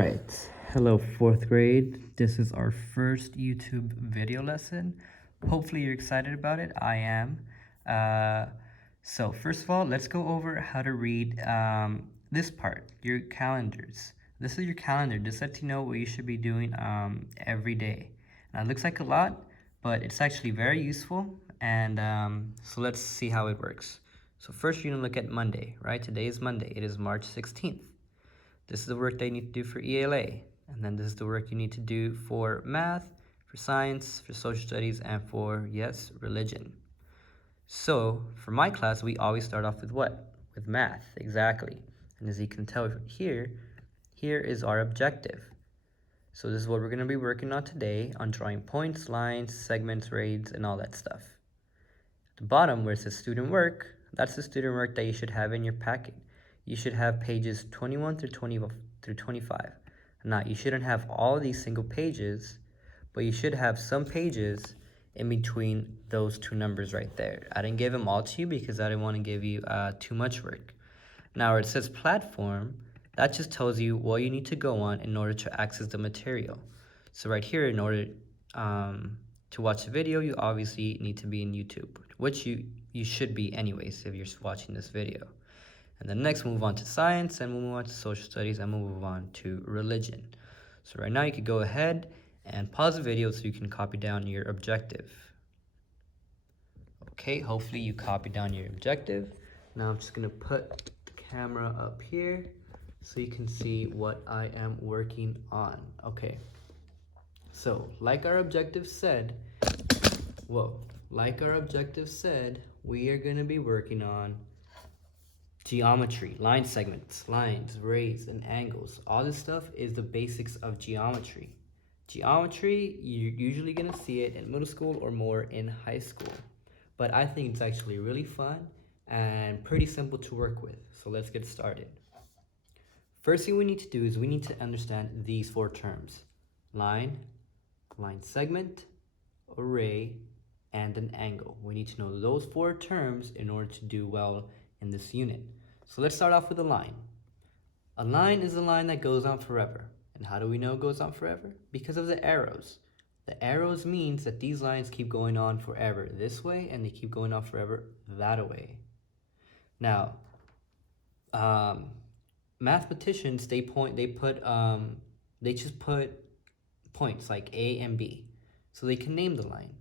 right. Hello, fourth grade. This is our first YouTube video lesson. Hopefully you're excited about it. I am. So first of all, let's go over how to read this part, your calendars. This is your calendar. This lets you know what you should be doing every day. Now, it looks like a lot, but it's actually very useful. And so let's see how it works. So first, you're going to look at Monday, right? Today is Monday. It is March 16th. This is the work that you need to do for ELA. And then this is the work you need to do for math, for science, for social studies, and for, yes, religion. So for my class, we always start off with what? With math, exactly. And as you can tell here is our objective. So this is what we're going to be working on today, on drawing points, lines, segments, radians, and all that stuff. At the bottom where it says student work, that's the student work that you should have in your packet. You should have pages 21 through 25. Now, you shouldn't have all these single pages, but you should have some pages in between those two numbers right there. I didn't give them all to you because I didn't want to give you too much work. Now, where it says platform, that just tells you what you need to go on in order to access the material. So right here, in order to watch the video, you obviously need to be in YouTube, which you should be anyways if you're watching this video. And then next, move on to science, and we'll move on to social studies, and we'll move on to religion. So right now, you could go ahead and pause the video so you can copy down your objective. Okay, hopefully you copied down your objective. Now I'm just gonna put the camera up here so you can see what I am working on. Okay, so like our objective said, we are gonna be working on geometry, line segments, lines, rays, and angles. All this stuff is the basics of geometry. Geometry, you're usually gonna see it in middle school or more in high school. But I think it's actually really fun and pretty simple to work with. So let's get started. First thing we need to do is we need to understand these four terms: line, line segment, array, and an angle. We need to know those four terms in order to do well in this unit. So let's start off with a line. A line is a line that goes on forever. And how do we know it goes on forever? Because of the arrows. The arrows means that these lines keep going on forever this way, and they keep going on forever that way. Now, mathematicians, they just put points like A and B, so they can name the line.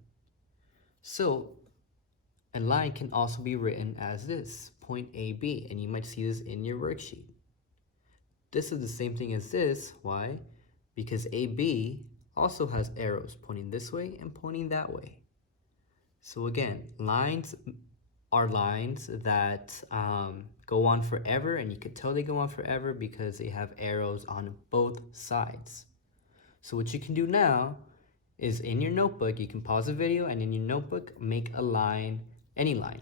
So a line can also be written as this, point AB, and you might see this in your worksheet. This is the same thing as this. Why? Because AB also has arrows pointing this way and pointing that way. So again, lines are lines that go on forever, and you could tell they go on forever because they have arrows on both sides. So what you can do now is in your notebook, you can pause the video and in your notebook, make a line, any line,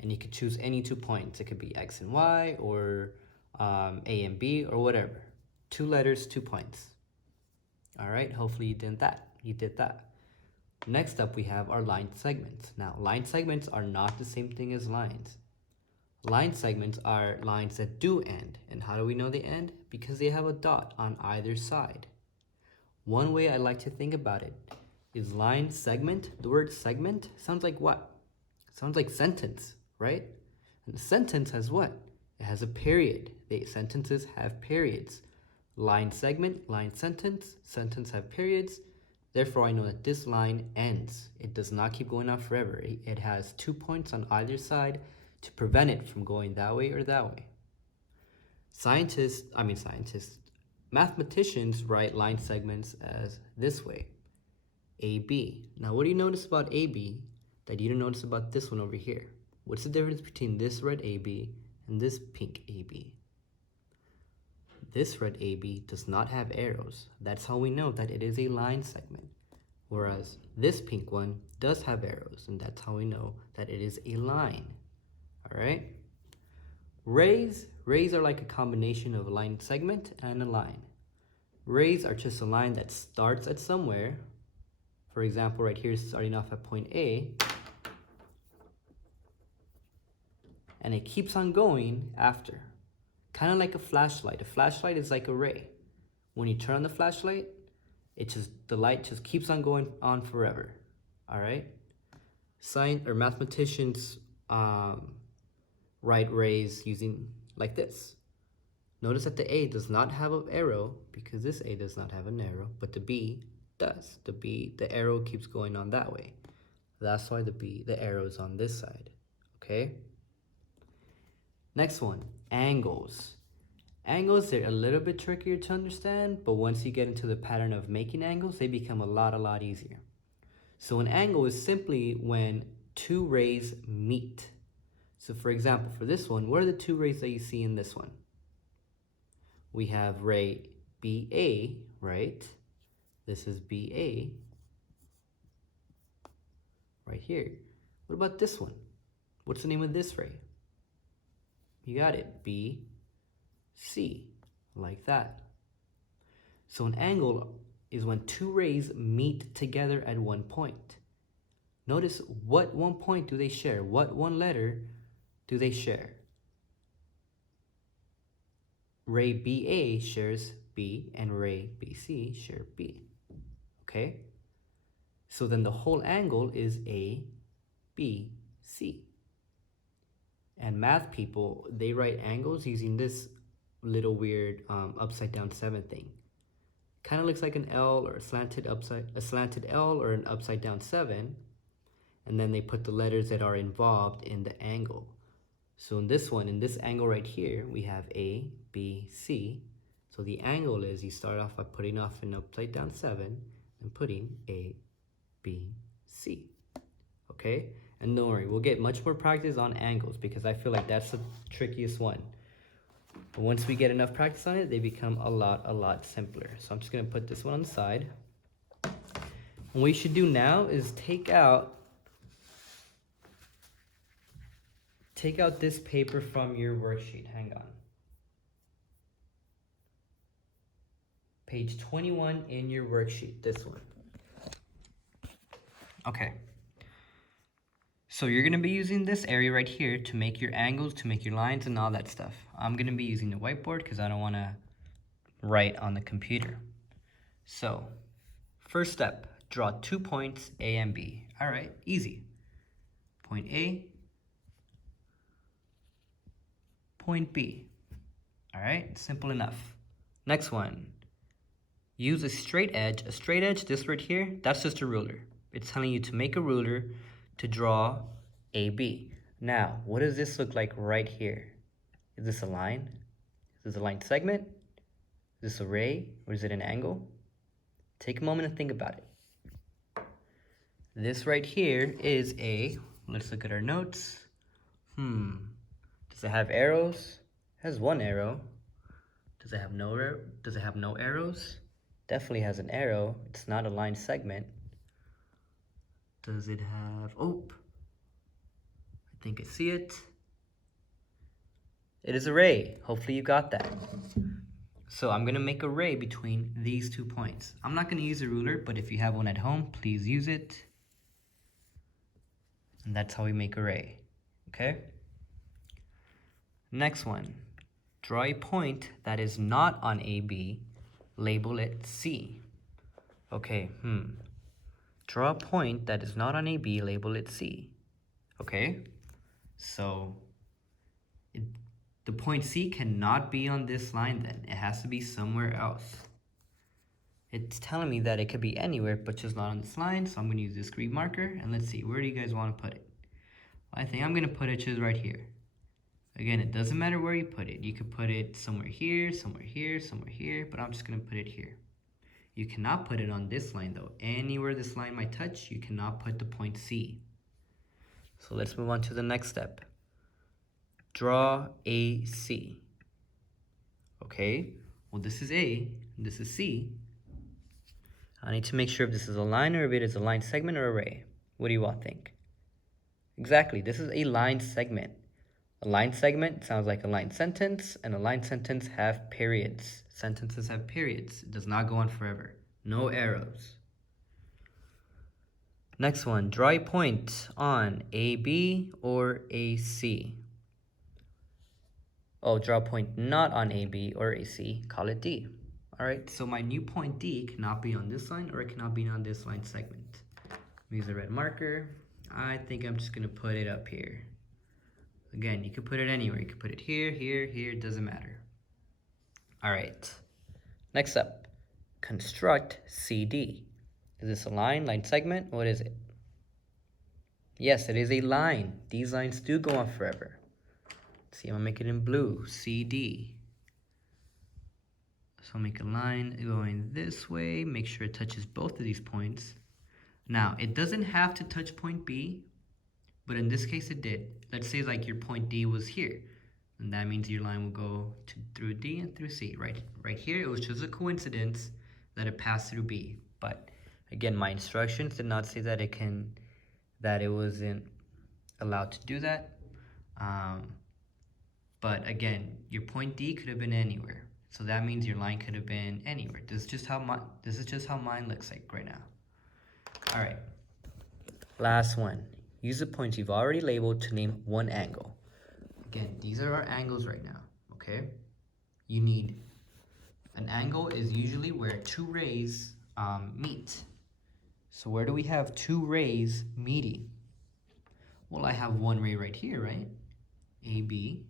and you could choose any 2 points. It could be X and Y or A and B or whatever. 2 letters, 2 points. All right, hopefully you did that. Next up, we have our line segments. Now, line segments are not the same thing as lines. Line segments are lines that do end. And how do we know they end? Because they have a dot on either side. One way I like to think about it is line segment. The word segment sounds like what? Sounds like sentence, right? And a sentence has what? It has a period. Sentences have periods. Line segment, line sentence, sentence have periods. Therefore, I know that this line ends. It does not keep going on forever. It has 2 points on either side to prevent it from going that way or that way. Mathematicians write line segments as this way, AB. Now, what do you notice about AB that you didn't notice about this one over here? What's the difference between this red AB and this pink AB? This red AB does not have arrows. That's how we know that it is a line segment. Whereas this pink one does have arrows, and that's how we know that it is a line. All right? Rays are like a combination of a line segment and a line. Rays are just a line that starts at somewhere. For example, right here, starting off at point A, and it keeps on going after. Kind of like a flashlight. A flashlight is like a ray. when you turn on the flashlight, the light just keeps on going on forever. All right. Mathematicians write rays using like this. Notice that the A does not have an arrow because this A does not have an arrow, but the B does. The arrow keeps going on that way. That's why the arrow is on this side. Okay. Next one, angles. Angles, they're a little bit trickier to understand, but once you get into the pattern of making angles, they become a lot easier. So an angle is simply when two rays meet. So for example, for this one, what are the two rays that you see in this one? We have ray BA, right? This is BA right here. What about this one? What's the name of this ray? You got it, BC, like that. So an angle is when two rays meet together at one point. Notice what one point do they share? What one letter do they share? Ray BA shares B and ray BC share B. Okay? So then the whole angle is ABC. And math people, they write angles using this little weird upside down 7 thing. Kind of looks like an L or a slanted L or an upside down 7. And then they put the letters that are involved in the angle. So in this angle right here, we have A, B, C. So the angle is you start off by putting off an upside down 7 and putting A, B, C. Okay? And don't worry, we'll get much more practice on angles because I feel like that's the trickiest one. But once we get enough practice on it, they become a lot simpler. So I'm just gonna put this one on the side. And what we should do now is take out this paper from your worksheet. Hang on. Page 21 in your worksheet, this one. Okay. So you're gonna be using this area right here to make your angles, to make your lines and all that stuff. I'm gonna be using the whiteboard because I don't wanna write on the computer. So, first step, draw 2 points, A and B. All right, easy. Point A, point B. All right, simple enough. Next one, use a straight edge. A straight edge, this right here, that's just a ruler. It's telling you to make a ruler to draw AB. Now, what does this look like right here? Is this a line? Is this a line segment? Is this a ray? Or is it an angle? Take a moment and think about it. This right here is let's look at our notes. Does it have arrows? It has one arrow. Does it have no arrows? Definitely has an arrow. It's not a line segment. Does it have, I think I see it. It is a ray. Hopefully you got that. So I'm gonna make a ray between these 2 points. I'm not gonna use a ruler, but if you have one at home, please use it. And that's how we make a ray, okay? Next one, draw a point that is not on AB, label it C. Okay, Draw a point that is not on AB, label it C. Okay, so the point C cannot be on this line then. It has to be somewhere else. It's telling me that it could be anywhere, but just not on this line, so I'm going to use this green marker, and let's see, where do you guys want to put it? I think I'm going to put it just right here. Again, it doesn't matter where you put it. You could put it somewhere here, somewhere here, somewhere here, but I'm just going to put it here. You cannot put it on this line though. Anywhere this line might touch, you cannot put the point C. So let's move on to the next step. Draw AC. Okay, well this is A, this is C. I need to make sure if this is a line or if it is a line segment or array. What do you all think? Exactly, this is a line segment. A line segment sounds like a line sentence, and a line sentence have periods. Sentences have periods. It does not go on forever. No arrows. Next one, draw a point on AB or AC. Oh, draw a point not on AB or AC. Call it D. All right, so my new point D cannot be on this line or it cannot be on this line segment. Use a red marker. I think I'm just gonna put it up here. Again, you could put it anywhere. You could put it here, here, here, it doesn't matter. All right, next up, construct CD. Is this a line segment? What is it? Yes, it is a line. These lines do go on forever. Let's see, I'm gonna make it in blue, CD. So I'll make a line going this way, make sure it touches both of these points. Now, it doesn't have to touch point B, but in this case it did. Let's say like your point D was here, and that means your line will go through D and through C. Right here, it was just a coincidence that it passed through B. But again, my instructions did not say that it wasn't allowed to do that. But again, your point D could have been anywhere. So that means your line could have been anywhere. This is just how mine looks like right now. All right, last one. Use the points you've already labeled to name one angle. Again, these are our angles right now, okay? You need, an angle is usually where two rays meet. So where do we have two rays meeting? Well, I have one ray right here, right? AB.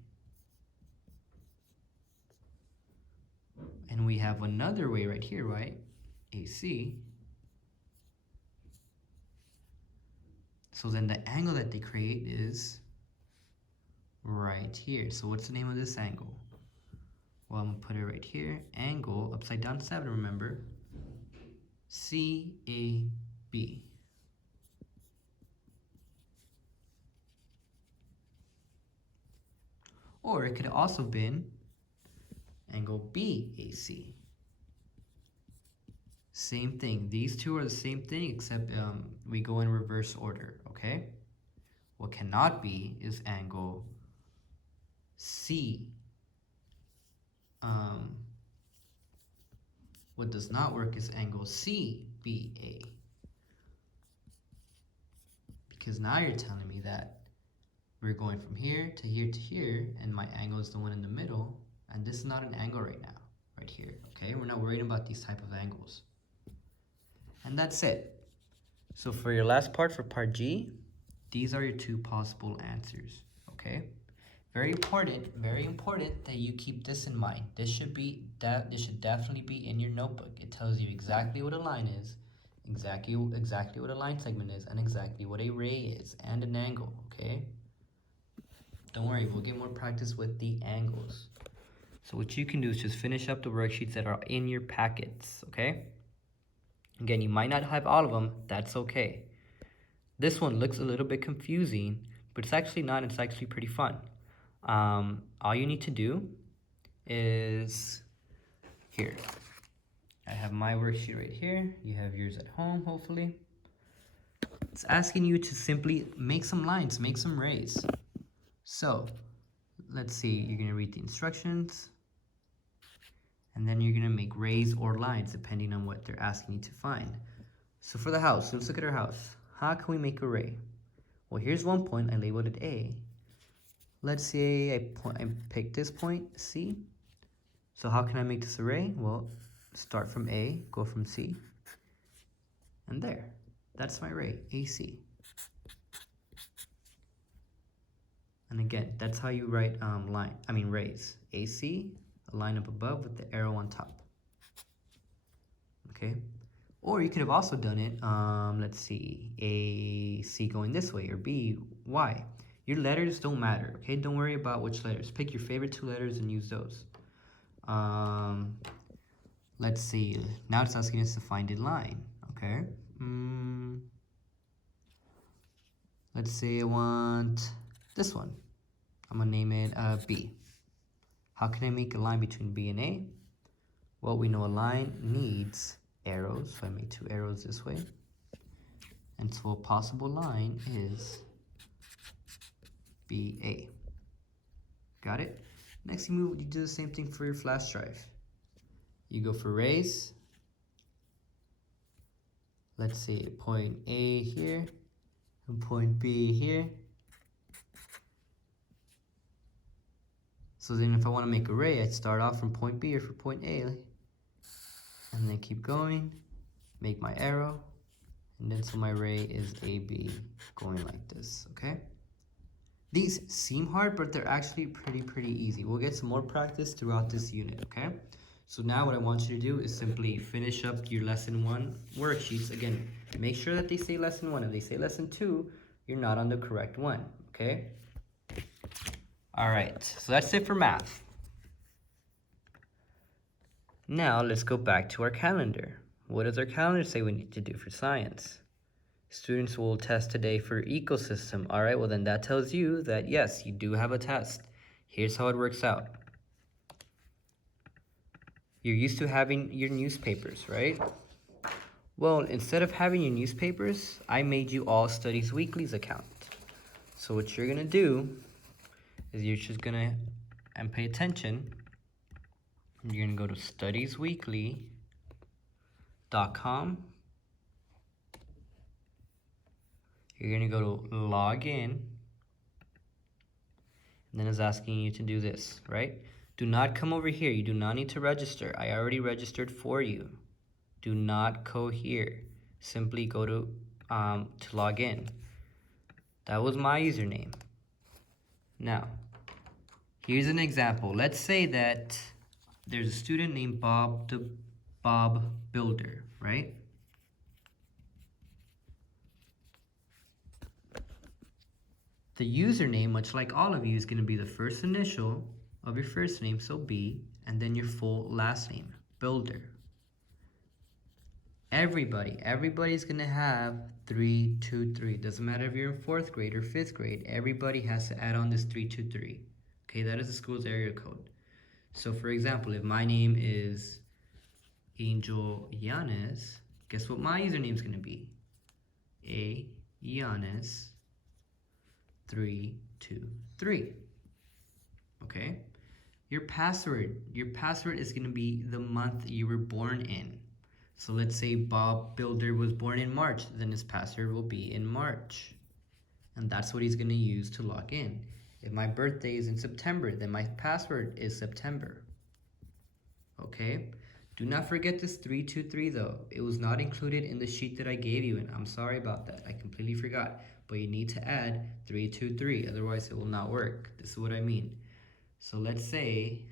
And we have another ray right here, right? AC. So then the angle that they create is right here. So what's the name of this angle? Well, I'm gonna put it right here. Angle, upside down 7, remember? CAB. Or it could have also been angle BAC. Same thing. These two are the same thing, except we go in reverse order, okay? What cannot be is angle C. What does not work is angle CBA. Because now you're telling me that we're going from here to here to here, and my angle is the one in the middle, and this is not an angle right now, right here, okay? We're not worried about these type of angles. And that's it. So for your last part, for part G, these are your two possible answers, okay? Very important that you keep this in mind. This should definitely be in your notebook. It tells you exactly what a line is, exactly what a line segment is, and exactly what a ray is, and an angle, okay? Don't worry, we'll get more practice with the angles. So what you can do is just finish up the worksheets that are in your packets, okay? Again, you might not have all of them, that's okay. This one looks a little bit confusing, but it's actually not, it's actually pretty fun. All you need to do is, here, I have my worksheet right here, you have yours at home, hopefully. It's asking you to simply make some lines, make some rays. So, let's see, you're gonna read the instructions, and then you're gonna make rays or lines depending on what they're asking you to find. So for the house, let's look at our house. How can we make a ray? Well, here's one point, I labeled it A. Let's say I picked this point, C. So how can I make this a ray? Well, start from A, go from C, and there. That's my ray, AC. And again, that's how you write rays. AC, a line up above with the arrow on top. Okay? Or you could have also done it, let's see, AC going this way, or B, Y. Your letters don't matter, okay? Don't worry about which letters. Pick your favorite two letters and use those. Let's see, now it's asking us to find a line, okay? Let's say I want this one. I'm gonna name it B. How can I make a line between B and A? Well, we know a line needs arrows, so I made two arrows this way. And so a possible line is BA. Got it? Next you do the same thing for your flash drive. You go for rays. Let's say point A here and point B here. So then if I want to make a ray, I'd start off from point B or from point A. gonna keep going, make my arrow, and then so my ray is AB going like this, okay? These seem hard, but they're actually pretty easy. We'll get some more practice throughout this unit, okay? So now what I want you to do is simply finish up your lesson 1 worksheets. Again, make sure that they say lesson 1. If they say lesson 2, you're not on the correct one, okay? All right, so that's it for math. Now let's go back to our calendar. What does our calendar say we need to do for science? Students will test today for ecosystem. All right, well then that tells you that yes, you do have a test. Here's how it works out. You're used to having your newspapers, right? Well, instead of having your newspapers, I made you all Studies Weekly's account. So what you're gonna do is you're just gonna, and pay attention, you're gonna go to studiesweekly.com. You're gonna go to log in, and then it's asking you to do this, right? Do not come over here. You do not need to register. I already registered for you. Do not go here. Simply go to log in. That was my username. Now, here's an example. Let's say that there's a student named Bob Builder, right? The username, much like all of you, is going to be the first initial of your first name, so B, and then your full last name, Builder. Everybody's going to have 323. Doesn't matter if you're in 4th grade or 5th grade, everybody has to add on this 323. Okay, that is the school's area code. So for example, if my name is Angel Yanes, guess what my username is going to be? A Yanes 323. Okay, your password is going to be the month you were born in. So let's say Bob Builder was born in March, then his password will be in March, and that's what he's going to use to log in. If my birthday is in September, then my password is September. Okay, do not forget this 323 though. It was not included in the sheet that I gave you, and I'm sorry about that. I completely forgot. But you need to add 323, otherwise it will not work. This is what I mean. So let's say,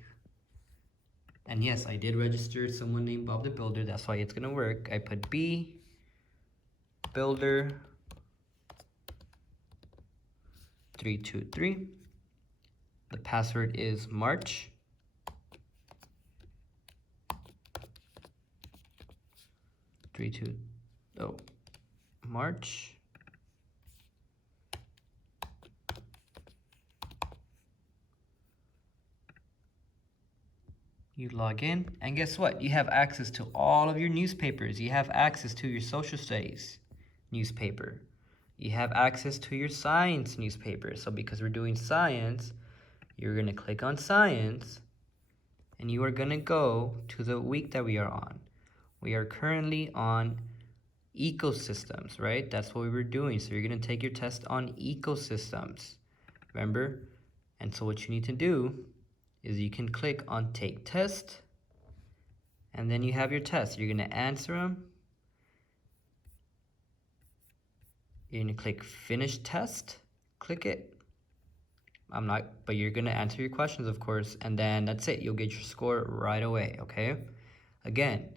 and yes, I did register someone named Bob the Builder. That's why it's gonna work. I put B Builder 323. The password is March. March. You log in, and guess what? You have access to all of your newspapers. You have access to your social studies newspaper. You have access to your science newspaper. So because we're doing science, you're going to click on science, and you are going to go to the week that we are on. We are currently on ecosystems, right? That's what we were doing. So you're going to take your test on ecosystems, remember? And so what you need to do is you can click on take test, and then you have your test. You're going to answer them. You're going to click finish test, click it. But you're going to answer your questions, of course, and then that's it. You'll get your score right away, okay? Again,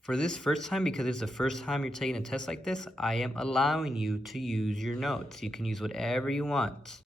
for this first time, because it's the first time you're taking a test like this, I am allowing you to use your notes. You can use whatever you want.